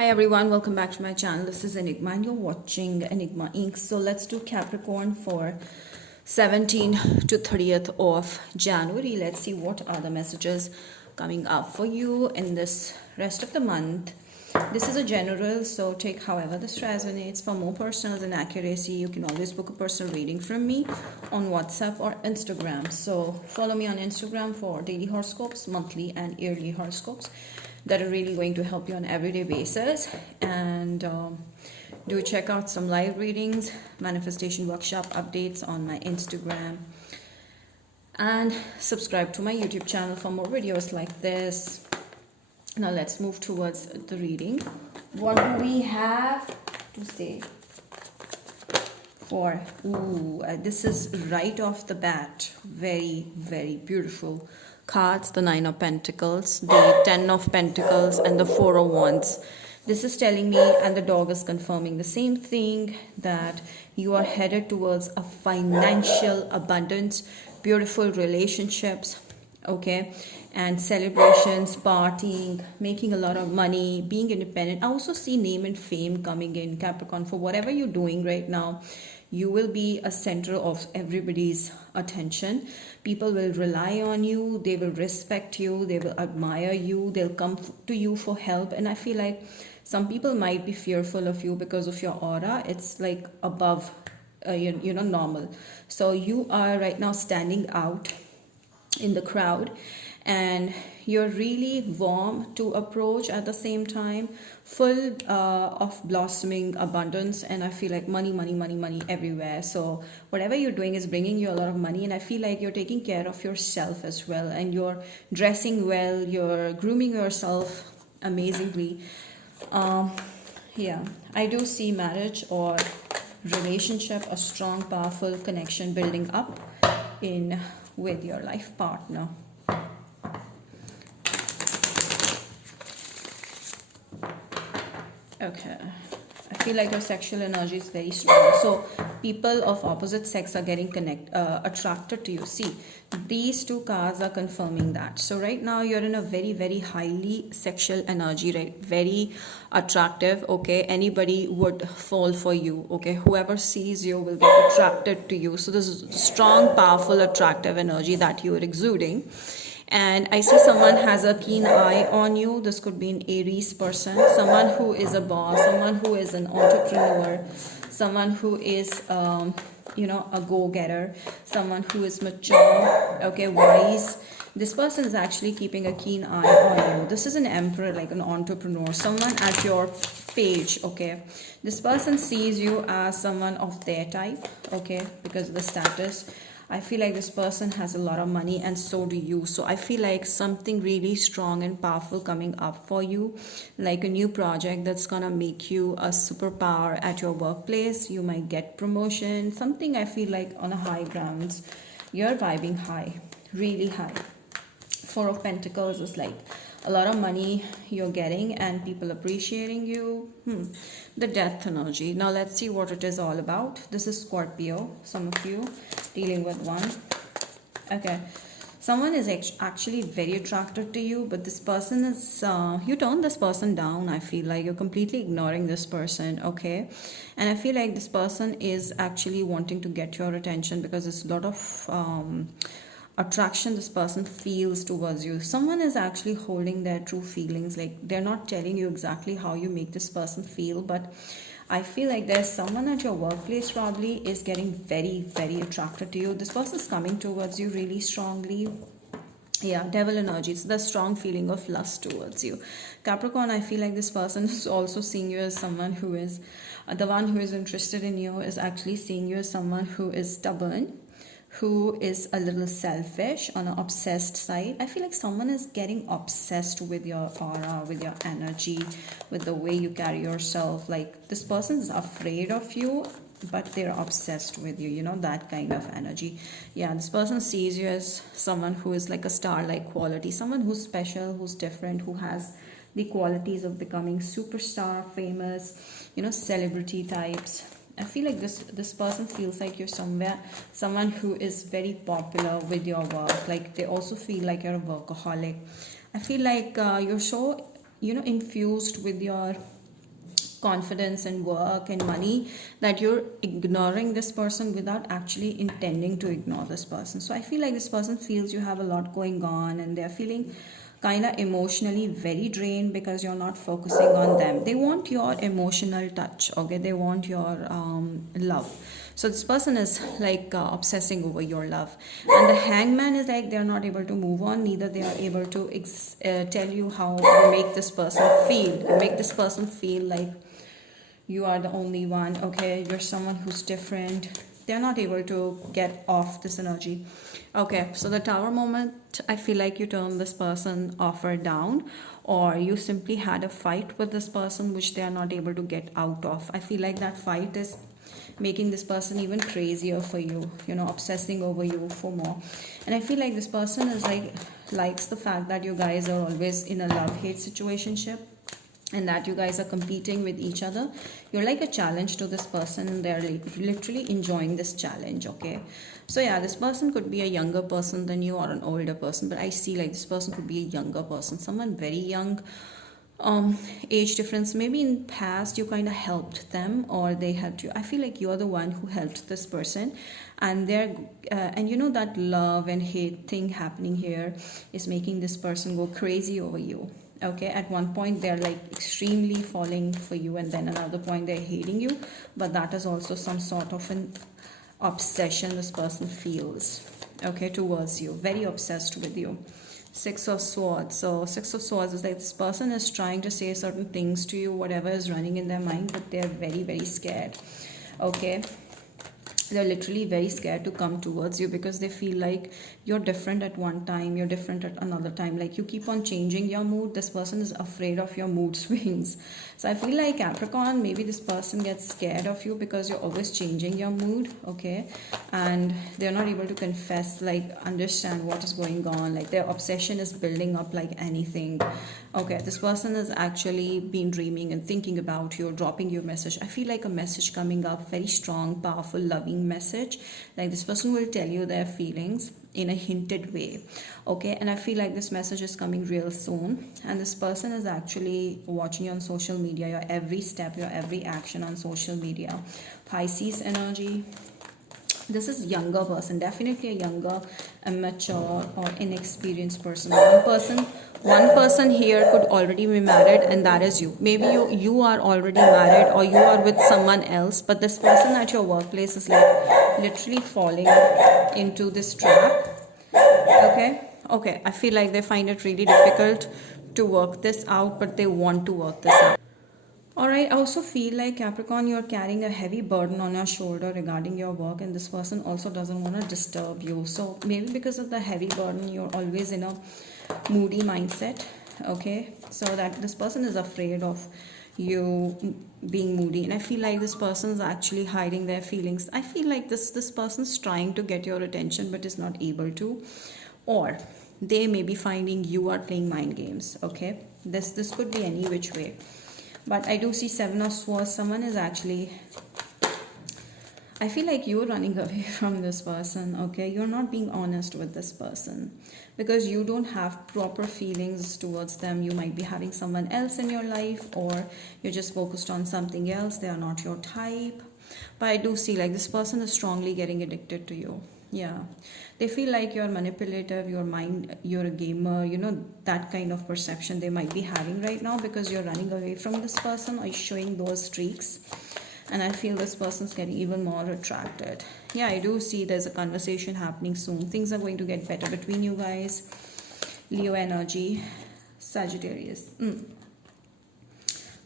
Hi everyone, welcome back to my channel. This is Enigma and you're watching Enigma Inc. So let's do Capricorn for 17th to 30th of January. Let's see what are the messages coming up for you in this rest of the month. This is a general, so take however this resonates. For more personal and accuracy, you can always book a personal reading from me on WhatsApp or Instagram. So follow me on Instagram for daily horoscopes, monthly and yearly horoscopes that are really going to help you on everyday basis. And do check out some live readings, manifestation workshop updates on my Instagram, and subscribe to my YouTube channel for more videos like this. Now let's move towards the reading. What do we have to say for this is right off the bat very beautiful cards. The 9 of Pentacles, the 10 of Pentacles, and the 4 of Wands. This is telling me, and the dog is confirming the same thing, that you are headed towards a financial abundance, beautiful relationships, okay, and celebrations, partying, making a lot of money, being independent. I also see name and fame coming in, Capricorn. For whatever you're doing right now, you will be a center of everybody's attention. People will rely on you, they will respect you, they will admire you, they'll come to you for help. And I feel like some people might be fearful of you because of your aura. It's like above normal. So you are right now standing out in the crowd, and you're really warm to approach, at the same time full of blossoming abundance. And I feel like money everywhere. So whatever you're doing is bringing you a lot of money, and I feel like you're taking care of yourself as well, and you're dressing well, you're grooming yourself amazingly. Yeah, I do see marriage or relationship, a strong powerful connection building up in with your life partner. Okay, I feel like your sexual energy is very strong. So people of opposite sex are getting attracted to you. See, these two cards are confirming that. So right now you're in a very highly sexual energy, right? Very attractive, okay? Anybody would fall for you, okay? Whoever sees you will get attracted to you. So this is strong, powerful, attractive energy that you are exuding. And I see someone has a keen eye on you. This could be an Aries person, someone who is a boss, someone who is an entrepreneur, someone who is a go-getter, someone who is mature, okay, wise. This person is actually keeping a keen eye on you. This is an emperor, like an entrepreneur, someone at your page, okay? This person sees you as someone of their type, okay, because of the status. I feel like this person has a lot of money, and so do you. So I feel like something really strong and powerful coming up for you, like a new project that's gonna make you a superpower at your workplace. You might get promotion, something. I feel like on a high grounds, you're vibing high, really high. 4 of Pentacles is like a lot of money you're getting and people appreciating you. The Death energy. Now let's see what it is all about. This is Scorpio, some of you dealing with one. Okay, someone is actually very attracted to you, but this person is you turn this person down. I feel like you're completely ignoring this person, okay? And I feel like this person is actually wanting to get your attention because there's a lot of attraction this person feels towards you. Someone is actually holding their true feelings, like they're not telling you exactly how you make this person feel, but I feel like there's someone at your workplace probably is getting very attracted to you. This person is coming towards you really strongly. Yeah, Devil energy. It's the strong feeling of lust towards you. Capricorn, I feel like this person is also seeing you as someone who is the one who is interested in you is actually seeing you as someone who is stubborn, who is a little selfish, on an obsessed side. I feel like someone is getting obsessed with your aura, with your energy, with the way you carry yourself. Like this person is afraid of you, but they're obsessed with you, you know, that kind of energy. Yeah, this person sees you as someone who is like a star-like quality, someone who's special, who's different, who has the qualities of becoming superstar, famous, you know, celebrity types. I feel like this person feels like you're someone who is very popular with your work. Like they also feel like you're a workaholic. I feel like you're so infused with your confidence and work and money, that you're ignoring this person without actually intending to ignore this person. So I feel like this person feels you have a lot going on, and they're feeling kind of emotionally very drained because you're not focusing on them. They want your emotional touch, okay? They want your love. So this person is like obsessing over your love, and the hangman is like they're not able to move on, neither they are able to tell you how to make this person feel. You make this person feel like you are the only one, okay? You're someone who's different. They're not able to get off this energy. Okay, so the tower moment, I feel like you turn this person off or down, or you simply had a fight with this person which they are not able to get out of. I feel like that fight is making this person even crazier for you, you know, obsessing over you for more. And I feel like this person is like likes the fact that you guys are always in a love-hate situationship, and that you guys are competing with each other. You're like a challenge to this person, and they're literally enjoying this challenge, okay? So yeah, this person could be a younger person than you or an older person, but I see like this person could be a younger person, someone very young. Age difference, maybe in past you kind of helped them or they helped you. I feel like you're the one who helped this person, and they're and you know that love and hate thing happening here is making this person go crazy over you. Okay, at one point they're like extremely falling for you, and then another point they're hating you, but that is also some sort of an obsession this person feels, okay, towards you, very obsessed with you. Six of Swords. So Six of Swords is like this person is trying to say certain things to you, whatever is running in their mind, but they're very, very scared, okay? They're literally very scared to come towards you because they feel like you're different at one time, you're different at another time. Like you keep on changing your mood. This person is afraid of your mood swings. So I feel like Capricorn, maybe this person gets scared of you because you're always changing your mood, okay? And they're not able to confess, like understand what is going on. Like their obsession is building up like anything. Okay, this person has actually been dreaming and thinking about you, dropping you a message. I feel like a message coming up, very strong, powerful, loving message. Like this person will tell you their feelings in a hinted way, okay? And I feel like this message is coming real soon, and this person is actually watching you on social media, your every step, your every action on social media. Pisces energy. This is younger person, definitely a younger, immature or inexperienced person. One person here could already be married, and that is you. Maybe you are already married or you are with someone else, but this person at your workplace is like literally falling into this trap, okay? I feel like they find it really difficult to work this out, but they want to work this out. Alright, I also feel like Capricorn, you're carrying a heavy burden on your shoulder regarding your work, and this person also doesn't want to disturb you. So maybe because of the heavy burden, you're always in a moody mindset, okay? So that this person is afraid of you being moody, and I feel like this person is actually hiding their feelings. I feel like this person's trying to get your attention but is not able to, or they may be finding you are playing mind games, okay? This could be any which way. But I do see Seven of Swords. Someone is actually, I feel like you're running away from this person, okay? You're not being honest with this person because you don't have proper feelings towards them. You might be having someone else in your life, or you're just focused on something else. They are not your type. But I do see like this person is strongly getting addicted to you. Yeah, they feel like you're manipulative, you're a gamer, you know, that kind of perception they might be having right now because you're running away from this person or showing those streaks. And I feel this person's getting even more attracted. Yeah, I do see there's a conversation happening soon. Things are going to get better between you guys. Leo energy, Sagittarius,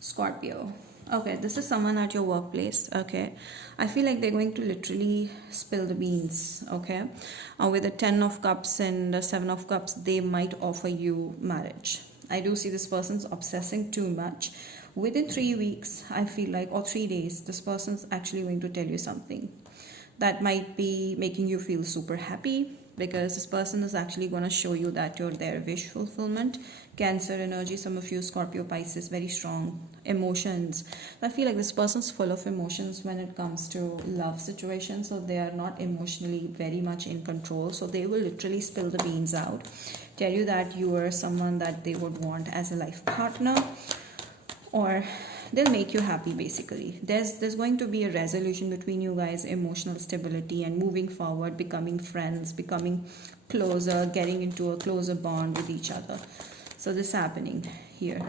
Scorpio. Okay, this is someone at your workplace, okay? I feel like they're going to literally spill the beans, okay? With the 10 of Cups and the 7 of Cups, they might offer you marriage. I do see this person's obsessing too much. Within 3 weeks, I feel like, or 3 days, this person's actually going to tell you something that might be making you feel super happy, because this person is actually going to show you that you're their wish fulfillment. Cancer energy, some of you, Scorpio, Pisces, very strong emotions. I feel like this person's full of emotions when it comes to love situations, so they are not emotionally very much in control. So they will literally spill the beans out, tell you that you are someone that they would want as a life partner, or they'll make you happy. Basically, there's going to be a resolution between you guys, emotional stability, and moving forward, becoming friends, becoming closer, getting into a closer bond with each other. So this is happening here.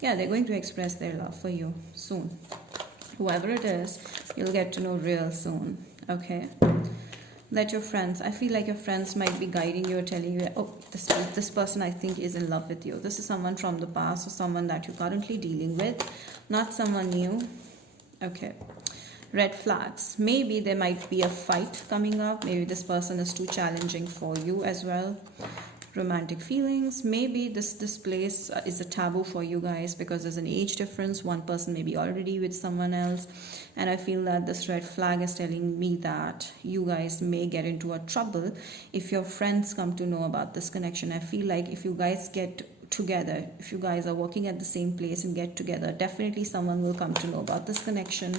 Yeah, they're going to express their love for you soon. Whoever it is, you'll get to know real soon. Okay, let your friends, I feel like your friends might be guiding you or telling you, oh, this person I think is in love with you. This is someone from the past or someone that you're currently dealing with, not someone new. Okay, red flags. Maybe there might be a fight coming up. Maybe this person is too challenging for you as well. Romantic feelings. Maybe this place is a taboo for you guys because there's an age difference. One person may be already with someone else, and I feel that this red flag is telling me that you guys may get into a trouble if your friends come to know about this connection. I feel like if you guys get together, if you guys are working at the same place and get together, definitely someone will come to know about this connection.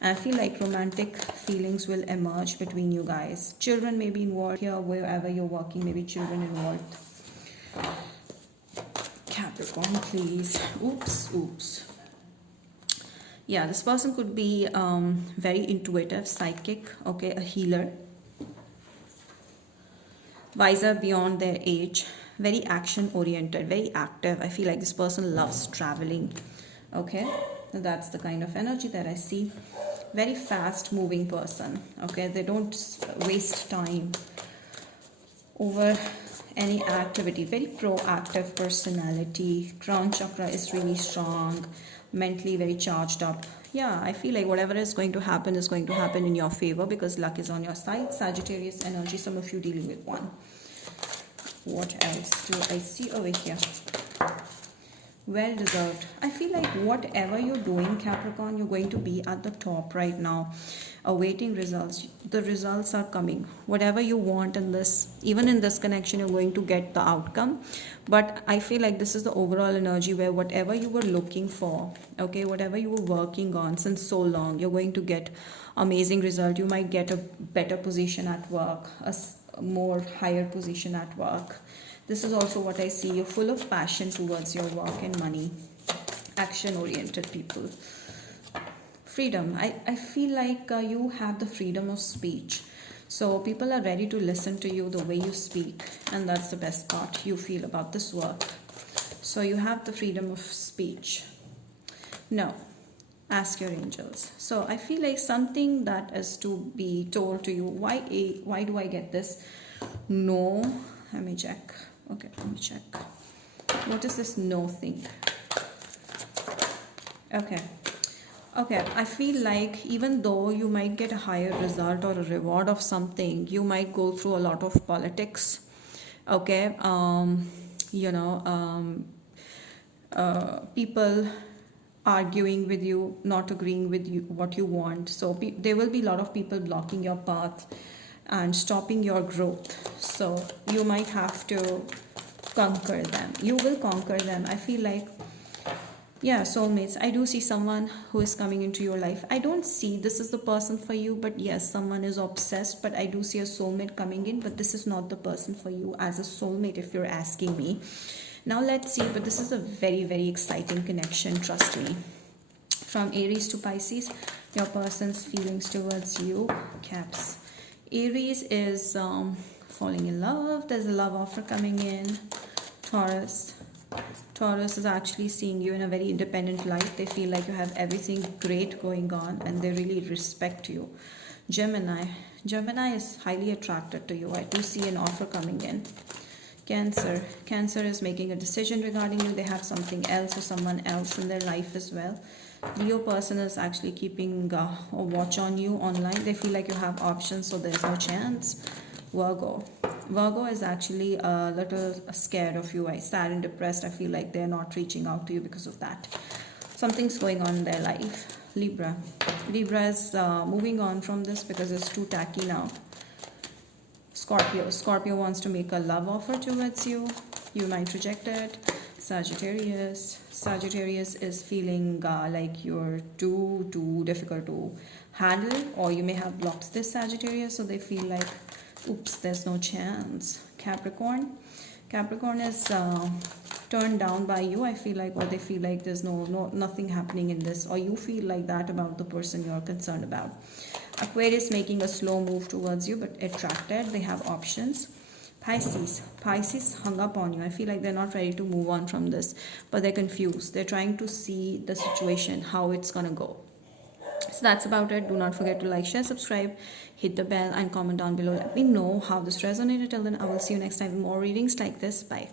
And I feel like romantic feelings will emerge between you guys. Children may be involved here, wherever you're working, maybe children involved. Capricorn, please. Oops. Yeah, this person could be very intuitive, psychic, okay, a healer. Wiser beyond their age, very action oriented, very active. I feel like this person loves traveling, okay. So that's the kind of energy that I see. Very fast moving person, okay. They don't waste time over any activity. Very proactive personality. Crown chakra is really strong, mentally very charged up. Yeah, I feel like whatever is going to happen is going to happen in your favor because luck is on your side. Sagittarius energy, some of you dealing with one. What else do I see over here? Well deserved. I feel like whatever you're doing, Capricorn, you're going to be at the top right now, awaiting results. The results are coming. Whatever you want in this, even in this connection, you're going to get the outcome. But I feel like this is the overall energy where whatever you were looking for, okay, whatever you were working on since so long, you're going to get amazing result. You might get a better position at work, a more higher position at work. This is also what I see. You're full of passion towards your work and money. Action-oriented people. Freedom. I feel like you have the freedom of speech. So people are ready to listen to you the way you speak. And that's the best part you feel about this work. So you have the freedom of speech. No. Ask your angels. So I feel like something that is to be told to you. Why do I get this? No. Let me check. Okay, let me check. What is this no thing? Okay, I feel like even though you might get a higher result or a reward of something, you might go through a lot of politics. Okay, people arguing with you, not agreeing with you what you want. So there will be a lot of people blocking your path and stopping your growth. So you might have to conquer them. You will conquer them. I feel like, yeah, soulmates. I do see someone who is coming into your life. I don't see this is the person for you, but yes, someone is obsessed. But I do see a soulmate coming in, but this is not the person for you as a soulmate if you're asking me. Now let's see, but this is a very, very exciting connection, trust me. From Aries to Pisces, your person's feelings towards you, Caps. Aries is falling in love. There's a love offer coming in. Taurus is actually seeing you in a very independent light. They feel like you have everything great going on and they really respect you. Gemini is highly attracted to you. I do see an offer coming in. Cancer is making a decision regarding you. They have something else or someone else in their life as well. Leo person is actually keeping a watch on you online. They feel like you have options, so there's no chance. Virgo is actually a little scared of you. Sad and depressed. I feel like they're not reaching out to you because of that. Something's going on in their life. Libra is moving on from this because it's too tacky now. Scorpio wants to make a love offer towards you. You might reject it. Sagittarius is feeling like you're too difficult to handle, or you may have blocked this Sagittarius, so they feel like, oops, there's no chance. Capricorn is turned down by you, I feel like, or they feel like there's nothing happening in this, or you feel like that about the person you're concerned about. Aquarius making a slow move towards you, but attracted. They have options. Pisces hung up on you. I feel like they're not ready to move on from this, but they're confused. They're trying to see the situation, how it's gonna go. So that's about it. Do not forget to like, share, subscribe, hit the bell, and comment down below. Let me know how this resonated. Till then, I will see you next time with more readings like this. Bye.